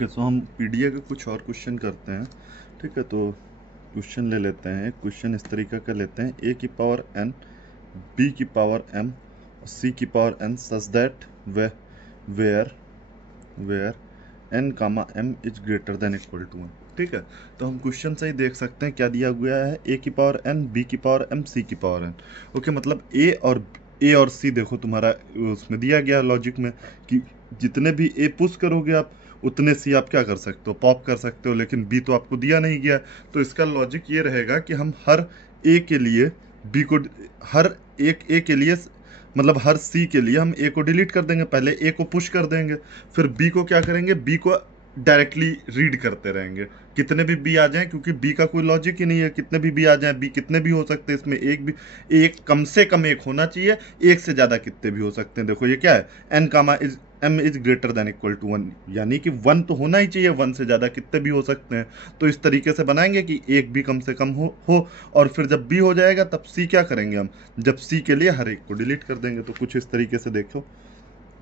Okay, सो हम PDA के कुछ और क्वेश्चन करते हैं। ठीक है, तो क्वेश्चन ले लेते हैं। क्वेश्चन इस तरीके का लेते हैं, ए की पावर एन, बी की पावर एम, सी की power N such that where where N comma M is greater than equal to one. ठीक है, तो हम क्वेश्चन से ही देख सकते हैं क्या दिया गया है, ए की पावर एन, बी की पावर एम, सी की पावर एन। ओके, मतलब ए और सी देखो तुम्हारा उसमें दिया गया लॉजिक में कि जितने भी ए पुश करोगे आप उतने सी आप क्या कर सकते हो, पॉप कर सकते हो, लेकिन बी तो आपको दिया नहीं गया। तो इसका लॉजिक ये रहेगा कि हम हर ए के लिए बी को, हर एक ए के लिए मतलब हर सी के लिए हम ए को डिलीट कर देंगे, पहले ए को पुश कर देंगे, फिर बी को क्या करेंगे, बी को डायरेक्टली रीड करते रहेंगे कितने भी बी आ जाएं, क्योंकि बी का कोई लॉजिक ही नहीं है, कितने भी बी आ जाएं, बी कितने भी हो सकते हैं, इसमें एक भी, एक कम से कम एक होना चाहिए, एक से ज्यादा कितने भी हो सकते हैं। देखो ये क्या है, N comma is M is greater than equal to one, यानी कि वन तो होना ही चाहिए, वन से ज्यादा कितने भी हो सकते हैं। तो इस तरीके से बनाएंगे कि एक भी कम से कम हो और फिर जब बी हो जाएगा तब सी क्या करेंगे हम, जब सी के लिए हर एक को डिलीट कर देंगे। तो कुछ इस तरीके से देखो,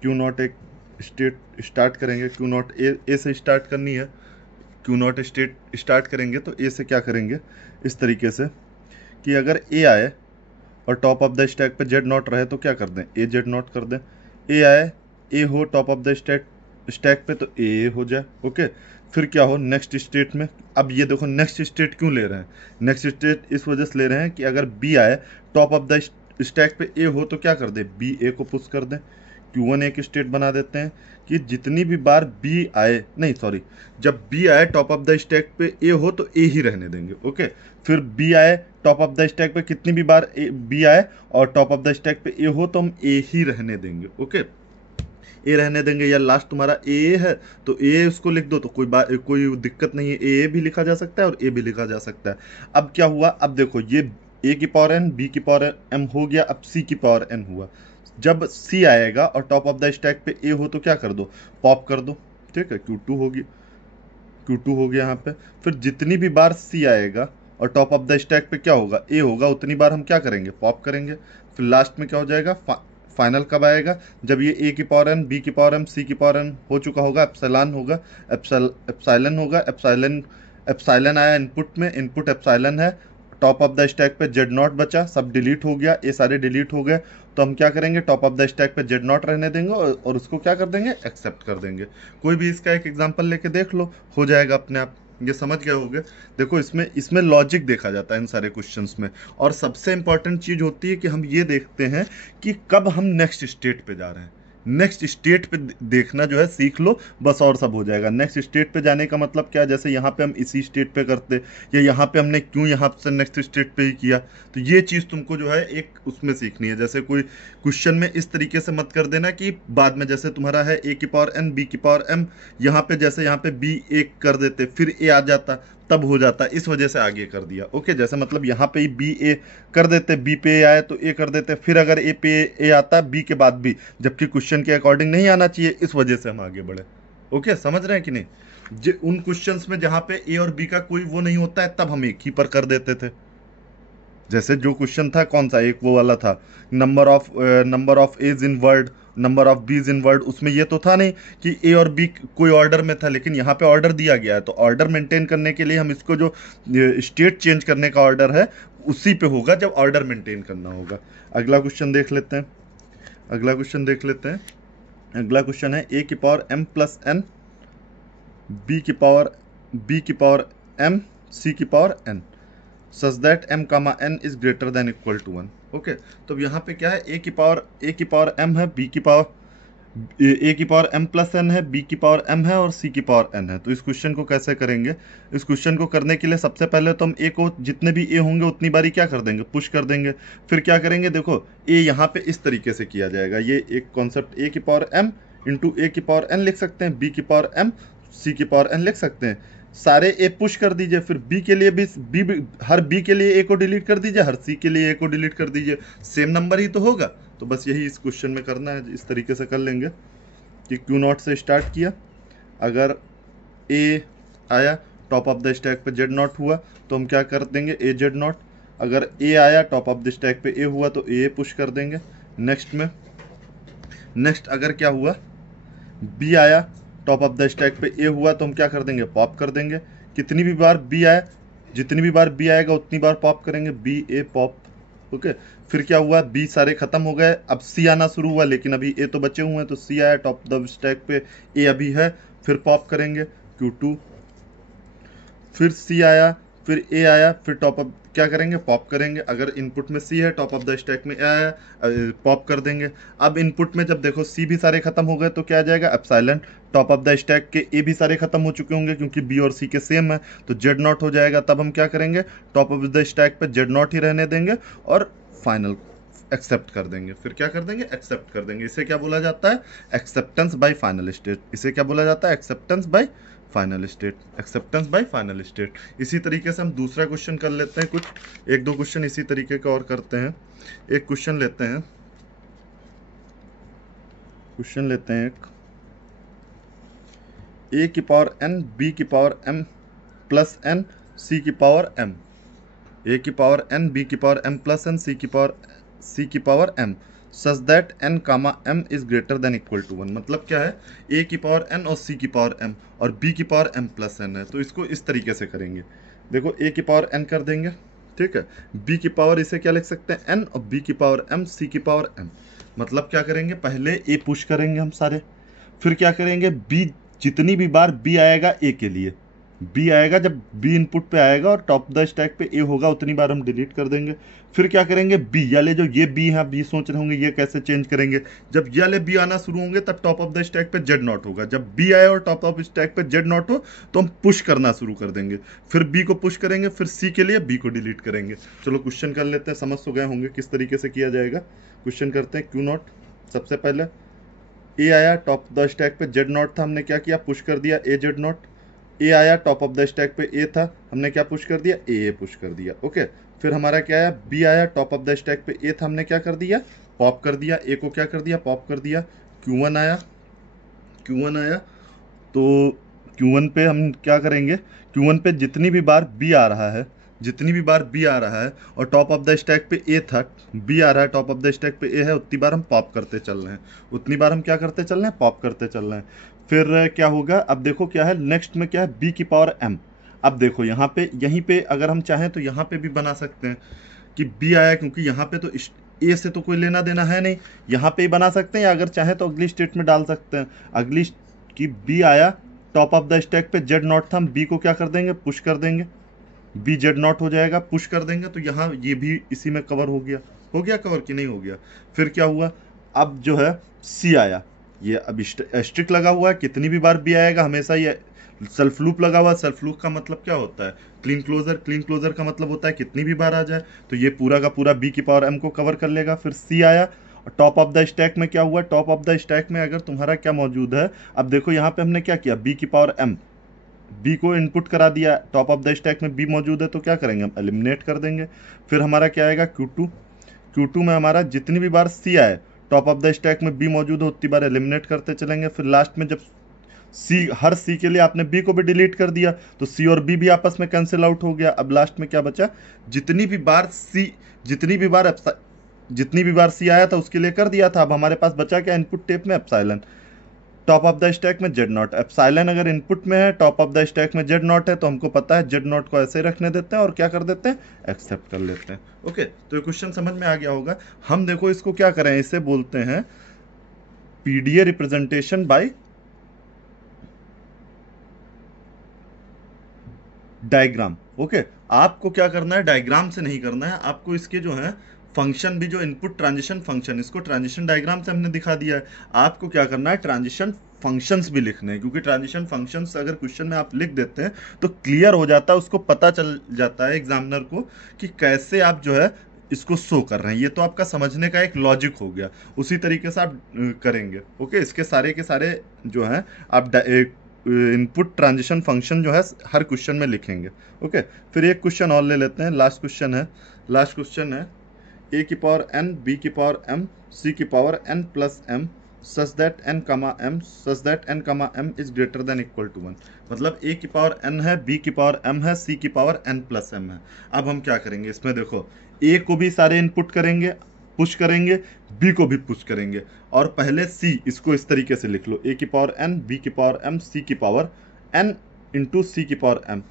क्यू नॉट एक स्टेट स्टार्ट करेंगे, क्यू नॉट ए से स्टार्ट करनी है, क्यू नॉट स्टेट स्टार्ट करेंगे तो ए से क्या करेंगे इस तरीके से कि अगर ए आए और टॉप ऑफ द स्टैक पे जेड नॉट रहे तो क्या कर दें, ए जेड नॉट कर दें। ए आए, ए हो टॉप ऑफ द स्टैक पे तो ए हो जाए। ओके, फिर क्या हो नेक्स्ट स्टेट में, अब ये देखो नेक्स्ट स्टेट क्यों ले रहे हैं, नेक्स्ट स्टेट इस वजह से ले रहे हैं कि अगर बी आए टॉप ऑफ द स्टैक पे ए हो तो क्या कर दे, बी ए को पुश कर दें। Q1 एक स्टेट बना देते हैं कि जितनी भी बार बी आए, नहीं सॉरी, जब बी आए टॉप ऑफ द स्टैक पे ए हो तो ए ही रहने देंगे। ओके, फिर बी आए टॉप ऑफ द स्टैक पे, कितनी भी बार बी आए और टॉप ऑफ द स्टैक पे ए हो तो हम ए ही रहने देंगे। ओके, ए रहने देंगे, या लास्ट तुम्हारा ए है तो ए उसको लिख दो, तो कोई दिक्कत नहीं है, ए भी लिखा जा सकता है और ए भी लिखा जा सकता है। अब क्या हुआ, अब देखो ये ए की पावर एन, बी की पावर एम हो गया, अब सी की पावर एन हुआ। जब सी आएगा और टॉप ऑफ द स्टैक पे ए हो तो क्या कर दो, पॉप कर दो। ठीक है, Q2 होगी, Q2 हो गया यहाँ पे। फिर जितनी भी बार सी आएगा और टॉप ऑफ द स्टैक पे क्या होगा, ए होगा, उतनी बार हम क्या करेंगे, पॉप करेंगे। फिर लास्ट में क्या हो जाएगा, फाइनल कब आएगा, जब ये ए की पावर एन, बी की पावर एम, सी की पावर एन हो चुका होगा, एप्सिलॉन होगा, एप्सिलॉन होगा, एप्सिलॉन आया इनपुट में, इनपुट एप्सिलॉन है, टॉप ऑफ द स्टैक पे जेड नॉट बचा, सब डिलीट हो गया, ये सारे डिलीट हो गए, तो हम क्या करेंगे, टॉप ऑफ द स्टैक पे जेड नॉट रहने देंगे और उसको क्या कर देंगे, एक्सेप्ट कर देंगे। कोई भी इसका एक एग्जांपल लेके देख लो, हो जाएगा अपने आप, ये समझ गए होगे। देखो इसमें इसमें लॉजिक देखा जाता है इन सारे क्वेश्चंस में, और सबसे इंपॉर्टेंट चीज होती है कि हम ये देखते हैं कि कब हम नेक्स्ट स्टेट पे जा रहे हैं। नेक्स्ट स्टेट पे देखना जो है सीख लो बस, और सब हो जाएगा। नेक्स्ट स्टेट पे जाने का मतलब क्या, जैसे यहाँ पे हम इसी स्टेट पे करते, या यहाँ पे हमने क्यों यहाँ से नेक्स्ट स्टेट पे ही किया, तो ये चीज़ तुमको जो है एक उसमें सीखनी है। जैसे कोई क्वेश्चन में इस तरीके से मत कर देना कि बाद में जैसे तुम्हारा है ए की पावर एन, बी की पावर एम, यहाँ पे जैसे यहाँ पे बी ए कर देते फिर ए आ जाता तब हो जाता, इस वजह से आगे कर दिया। ओके, जैसे मतलब यहाँ पे ही बी ए कर देते, बी पे ए आए तो ए कर देते, फिर अगर ए पे ए आता बी के बाद बी, जबकि क्वेश्चन के अकॉर्डिंग नहीं आना चाहिए, इस वजह से हम आगे बढ़े। ओके, समझ रहे हैं कि नहीं। उन क्वेश्चंस में जहाँ पे ए और बी का कोई वो नहीं होता है तब हम एक ही पर कर देते थे। जैसे जो क्वेश्चन था कौन सा, एक वो वाला था, number of A's in word, number of B's in word, उसमें ये तो था नहीं कि ए और बी कोई ऑर्डर में था, लेकिन यहाँ पे ऑर्डर दिया गया है, तो ऑर्डर मेंटेन करने के लिए हम इसको जो स्टेट चेंज करने का ऑर्डर है उसी पे होगा जब ऑर्डर मेंटेन करना होगा। अगला क्वेश्चन देख लेते हैं, अगला क्वेश्चन देख लेते हैं। अगला क्वेश्चन है ए की power M plus N, B की पावर एम, सी की power N such that m comma n is greater than equal to one. Okay, तो अब यहाँ पे क्या है, ए की पावर m है, ए की पावर m प्लस n है, बी की पावर m है और सी की पावर n है। तो इस क्वेश्चन को कैसे करेंगे, इस क्वेश्चन को करने के लिए सबसे पहले तो हम ए को जितने भी ए होंगे उतनी बारी क्या कर देंगे, पुश कर देंगे। फिर क्या करेंगे, देखो ए यहाँ पे इस तरीके से किया जाएगा, ये एक कॉन्सेप्ट, ए की पावर m इंटू ए की पावर n लिख सकते हैं, बी की पावर m, सी की पावर n लिख सकते हैं, सारे ए पुश कर दीजिए, फिर बी के लिए भी हर बी के लिए ए को डिलीट कर दीजिए, हर सी के लिए ए को डिलीट कर दीजिए, सेम नंबर ही तो होगा। तो बस यही इस क्वेश्चन में करना है, इस तरीके से कर लेंगे कि क्यू नॉट से स्टार्ट किया, अगर ए आया टॉप ऑफ द स्टैक पे जेड नॉट हुआ तो हम क्या कर देंगे, ए जेड नॉट, अगर ए आया टॉप ऑफ द स्टैक पे ए हुआ तो ए पुश कर देंगे। नेक्स्ट अगर क्या हुआ, बी आया टॉप ऑफ द स्टैक पे ए हुआ तो हम क्या कर देंगे, पॉप कर देंगे। कितनी भी बार बी आए, जितनी भी बार बी आएगा उतनी बार पॉप करेंगे, बी ए पॉप। ओके, फिर क्या हुआ, बी सारे खत्म हो गए, अब सी आना शुरू हुआ, लेकिन अभी ए तो बचे हुए हैं, तो सी आया टॉप द स्टैक पे, ए अभी है, फिर पॉप करेंगे Q2, फिर सी आया, फिर ए आया, फिर टॉप अप क्या करेंगे, पॉप करेंगे। अगर इनपुट में सी है, टॉप ऑफ द स्टैक में ए आया, पॉप कर देंगे। अब इनपुट में जब देखो सी भी सारे खत्म हो गए तो क्या आ जाएगा, epsilon. Top of the stack के ए भी सारे खत्म हो चुके होंगे क्योंकि बी और सी के सेम है, तो जेड नॉट हो जाएगा। तब हम क्या करेंगे, टॉप ऑफ द स्टैक पे जेड नॉट ही रहने देंगे और फाइनल एक्सेप्ट कर देंगे। फिर क्या कर देंगे, एक्सेप्ट कर देंगे। इसे क्या बोला जाता है, एक्सेप्टेंस बाय फाइनल स्टेट। इसे क्या बोला जाता है, acceptance bye final state, acceptance bye final state. इसी तरीके से हम दूसरा क्वेश्चन कर लेते हैं, कुछ एक दो क्वेश्चन इसी तरीके का और करते हैं। एक क्वेश्चन लेते हैं, एक ए की पावर एन, बी की power M plus N, C की पावर एम। ए की पावर एन, बी की power M plus N, C की power M, such that N comma M is greater than equal to 1। मतलब क्या है, A की power N और सी की पावर एम और बी की पावर एम प्लस एन है, तो इसको इस तरीके से करेंगे। देखो, ए की पावर एन कर देंगे, ठीक है, बी की पावर इसे क्या लिख सकते हैं, एन, और बी की पावर एम, सी की पावर एम। मतलब क्या करेंगे, पहले ए पुश करेंगे हम सारे, फिर क्या करेंगे, बी जितनी भी बार बी आएगा ए के लिए, बी आएगा, जब बी इनपुट पे आएगा और टॉप द स्टैक पे ए होगा उतनी बार हम डिलीट कर देंगे। फिर क्या करेंगे, बी याले जो ये बी है, बी सोच रहे होंगे ये कैसे चेंज करेंगे, जब ये वाले बी आना शुरू होंगे तब टॉप ऑफ द स्टैक पे जेड नॉट होगा। जब बी आए और टॉप ऑफ स्टैक पे जेड नॉट हो तो हम पुश करना शुरू कर देंगे, फिर बी को पुश करेंगे, फिर सी के लिए बी को डिलीट करेंगे। चलो क्वेश्चन कर लेते हैं, समझ तो गए होंगे किस तरीके से किया जाएगा। क्वेश्चन करते हैं, क्यू नॉट। सबसे पहले ए आया, टॉप द स्टैक पे जेड नॉट था, हमने क्या किया, पुश कर दिया ए जेड नॉट। ए आया, टॉप ऑफ द स्टैक पे ए था, हमने क्या पुश कर दिया, ए पुश कर दिया। ओके, फिर हमारा क्या आया, बी आया, टॉप ऑफ द स्टैक पे ए था, हमने क्या कर दिया, पॉप कर दिया, ए को क्या कर दिया, पॉप कर दिया। Q1 आया, तो Q1 पे हम क्या करेंगे, Q1 पे जितनी भी बार बी आ रहा है, और टॉप ऑफ द स्टैक पे ए था, बी आ रहा है, टॉप ऑफ द स्टैक पे ए है, उतनी बार हम पॉप करते चल रहे हैं, उतनी बार हम क्या करते चल रहे हैं, पॉप करते चल रहे हैं। फिर क्या होगा, अब देखो क्या है नेक्स्ट में, क्या है, बी की पावर एम। अब देखो यहाँ पे, यहीं पे अगर हम चाहें तो यहाँ पे भी बना सकते हैं कि बी आया, क्योंकि यहाँ पे तो ए से तो कोई लेना देना है नहीं, यहाँ पे ही बना सकते हैं, या अगर चाहें तो अगली स्टेट में डाल सकते हैं। अगली कि बी आया, टॉप ऑफ द स्टैक पे जेड नॉट था, हम बी को क्या कर देंगे, पुश कर देंगे, बी जेड नॉट हो जाएगा, पुश कर देंगे, तो यहाँ ये भी इसी में कवर हो गया कवर कि नहीं हो गया। फिर क्या हुआ, अब जो है सी आया, ये अब स्ट्रिक लगा हुआ है, कितनी भी बार बी आएगा हमेशा ये सेल्फ लूप लगा हुआ है। सेल्फ लूप का मतलब क्या होता है, क्लीन क्लोजर का मतलब होता है कितनी भी बार आ जाए, तो ये पूरा का पूरा बी की पावर एम को कवर कर लेगा। फिर सी आया, और टॉप ऑफ द स्टैक में क्या हुआ, टॉप ऑफ द स्टैक में अगर तुम्हारा क्या मौजूद है, अब देखो यहाँ पे हमने क्या किया, बी की पावर एम, बी को इनपुट करा दिया, टॉप ऑफ द स्टैक में बी मौजूद है, तो क्या करेंगे, हम एलिमिनेट कर देंगे। फिर हमारा क्या आएगा, Q2 में हमारा जितनी भी बार सी आए, टॉप ऑफ द स्टैक में बी मौजूद हो, उतनी बार एलिमिनेट करते चलेंगे। फिर लास्ट में जब हर सी के लिए आपने बी को भी डिलीट कर दिया, तो सी और बी भी आपस में कैंसिल आउट हो गया। अब लास्ट में क्या बचा, जितनी भी बार सी आया था उसके लिए कर दिया था। अब हमारे पास बचा क्या, इनपुट टेप में epsilon, top of the stack में जेड नॉट। एप्सिलॉन अगर इनपुट में है, टॉप ऑफ द स्टैक में जेड नॉट है, तो हमको पता है जेड नॉट को ऐसे रखने देते हैं और क्या कर देते हैं, एक्सेप्ट कर लेते हैं। ओके, तो ये क्वेश्चन समझ में आ गया होगा। हम देखो इसको क्या करें, इसे बोलते हैं PDA representation bye diagram. Okay, आपको क्या करना है, डायग्राम से नहीं करना है, आपको इसके जो है फंक्शन भी, जो इनपुट ट्रांजिशन फंक्शन, इसको ट्रांजिशन डायग्राम से हमने दिखा दिया है। आपको क्या करना है, ट्रांजिशन फंक्शंस भी लिखने हैं, क्योंकि ट्रांजिशन फंक्शंस अगर क्वेश्चन में आप लिख देते हैं तो क्लियर हो जाता है, उसको पता चल जाता है एग्जामिनर को कि कैसे आप जो है इसको शो कर रहे हैं। ये तो आपका समझने का एक लॉजिक हो गया, उसी तरीके से आप करेंगे। ओके, इसके सारे के सारे जो है आप इनपुट ट्रांजिशन फंक्शन जो है हर क्वेश्चन में लिखेंगे। ओके, फिर एक क्वेश्चन और ले लेते हैं, लास्ट क्वेश्चन है ए की पावर एन, बी की पावर एम, सी की power N plus M, such that N comma M is greater than equal to 1। मतलब ए की पावर एन है, बी की पावर एम है, सी की पावर एन प्लस एम है। अब हम क्या करेंगे, इसमें देखो ए को भी सारे इनपुट करेंगे, पुश करेंगे, बी को भी पुश करेंगे। और पहले सी, इसको इस तरीके से लिख लो, ए की पावर एन, बी की पावर एम, सी की पावर एन इंटू सी की पावर एम।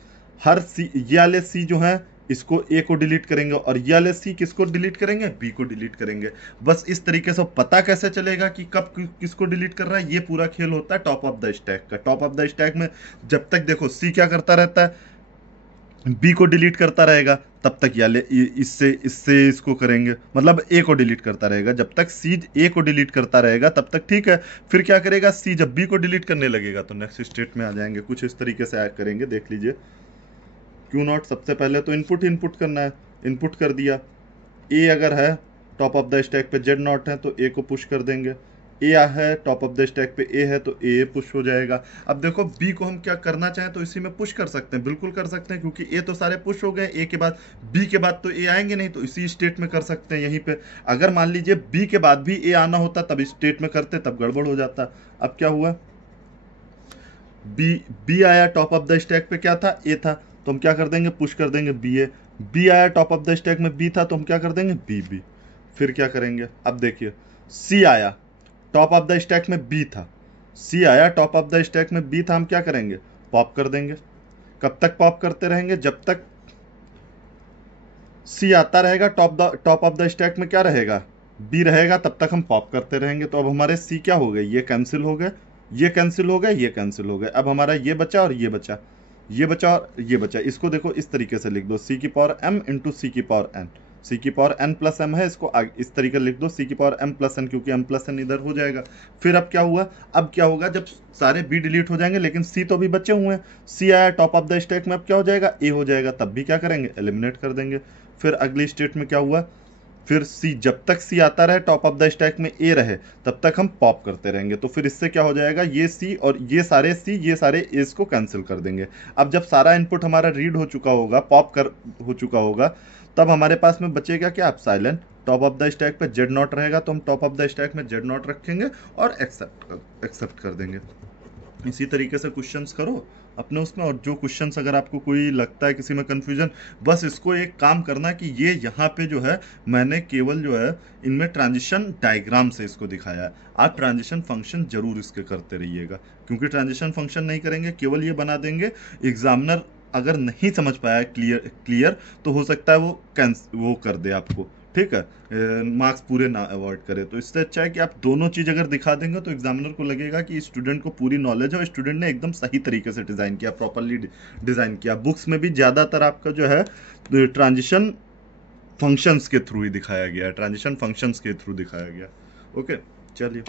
हर सी, ये वाले सी जो है इसको ए को डिलीट करेंगे, और ये वाले सी किसको डिलीट करेंगे, बी को डिलीट करेंगे। बस इस तरीके से पता कैसे चलेगा कि कब किसको डिलीट कर रहा है, ये पूरा खेल होता है टॉप ऑफ द स्टैक का। टॉप ऑफ द स्टैक में जब तक देखो सी क्या करता रहता है, बी को डिलीट करता रहेगा, तब तक या इससे इससे इसको करेंगे, मतलब ए को डिलीट करता रहेगा। जब तक सी ए को डिलीट करता रहेगा तब तक ठीक है। फिर क्या करेगा, सी जब बी को डिलीट करने लगेगा तो नेक्स्ट स्टेट में आ जाएंगे। कुछ इस तरीके से ऐड करेंगे, देख लीजिए। क्यू नॉट सबसे पहले तो इनपुट करना है, इनपुट कर दिया। ए अगर है टॉप ऑफ द स्टैक पे, जेड नॉट है तो ए को पुश कर देंगे। ए है टॉप ऑफ द स्टैक पे, ए है तो ए पुश हो जाएगा। अब देखो बी को हम क्या करना चाहें तो इसी में पुश कर सकते हैं, बिल्कुल कर सकते हैं, क्योंकि ए तो सारे पुश हो गए। ए के बाद बी के बाद तो ए आएंगे नहीं, तो इसी स्टेट में कर सकते हैं यहीं पे। अगर मान लीजिए बी के बाद भी ए आना होता तब स्टेट में करते, तब गड़बड़ हो जाता। अब क्या हुआ, बी आया टॉप ऑफ द स्टैक पे, क्या था, ए था, तो हम क्या कर देंगे, पुश कर देंगे बी ए। बी आया टॉप ऑफ द स्टैक में, बी था, तो हम क्या कर देंगे, बी बी। फिर क्या करेंगे, अब देखिए सी आया टॉप ऑफ द स्टैक में, बी था, सी आया टॉप ऑफ द स्टैक में, बी था, हम क्या करेंगे, पॉप कर देंगे। कब तक पॉप करते रहेंगे, जब तक सी आता रहेगा टॉप ऑफ द स्टैक में क्या रहेगा, बी रहेगा, तब तक हम पॉप करते रहेंगे। तो अब हमारे सी क्या हो गए, ये कैंसिल हो गए, ये कैंसिल हो गए, ये कैंसिल हो गए। अब हमारा ये बचा और ये बचा, ये बचा और ये बचा। इसको देखो इस तरीके से लिख दो, सी की पावर एम इंटू सी की पावर एन। सी की पावर एन प्लस एम है, इसको इस तरीके लिख दो, सी की पावर एम प्लस एन, क्योंकि एम प्लस एन इधर हो जाएगा। फिर अब क्या हुआ, अब क्या होगा, जब सारे बी डिलीट हो जाएंगे लेकिन सी तो अभी बचे हुए हैं, सी आया टॉप ऑफ द स्टैक में, अब क्या हो जाएगा, ए हो जाएगा, तब भी क्या करेंगे, एलिमिनेट कर देंगे। फिर अगली स्टेट में क्या हुआ, फिर सी, जब तक सी आता रहे टॉप ऑफ द स्टैक में ए रहे तब तक हम पॉप करते रहेंगे। तो फिर इससे क्या हो जाएगा, ये सी और ये सारे सी, ये सारे एस को कैंसिल कर देंगे। अब जब सारा इनपुट हमारा रीड हो चुका होगा, पॉप कर हो चुका होगा, तब हमारे पास में बचेगा क्या, आप silent. Top of the stack पे जेड नॉट रहेगा तो हम टॉप ऑफ द स्टैक में जेड नॉट रखेंगे और एक्सेप्ट कर देंगे। इसी तरीके से क्वेश्चंस करो अपने उसमें। और जो क्वेश्चंस अगर आपको कोई लगता है किसी में कंफ्यूजन, बस इसको एक काम करना कि ये यहाँ पे जो है मैंने केवल जो है इनमें ट्रांजिशन डायग्राम से इसको दिखाया है। आप ट्रांजिशन फंक्शन जरूर इसके करते रहिएगा, क्योंकि ट्रांजिशन फंक्शन नहीं करेंगे, केवल ये बना देंगे, एग्जामिनर अगर नहीं समझ पाया क्लियर तो हो सकता है वो कर दे आपको, ठीक है, मार्क्स पूरे ना अवॉइड करे। तो इससे अच्छा है कि आप दोनों चीज़ अगर दिखा देंगे तो एग्जामिनर को लगेगा कि स्टूडेंट को पूरी नॉलेज है और स्टूडेंट ने एकदम सही तरीके से डिज़ाइन किया, प्रॉपरली डिज़ाइन किया। बुक्स में भी ज़्यादातर आपका जो है ट्रांजिशन फंक्शंस के थ्रू ही दिखाया गया है, ट्रांजिशन फंक्शंस के थ्रू दिखाया गया। ओके, चलिए।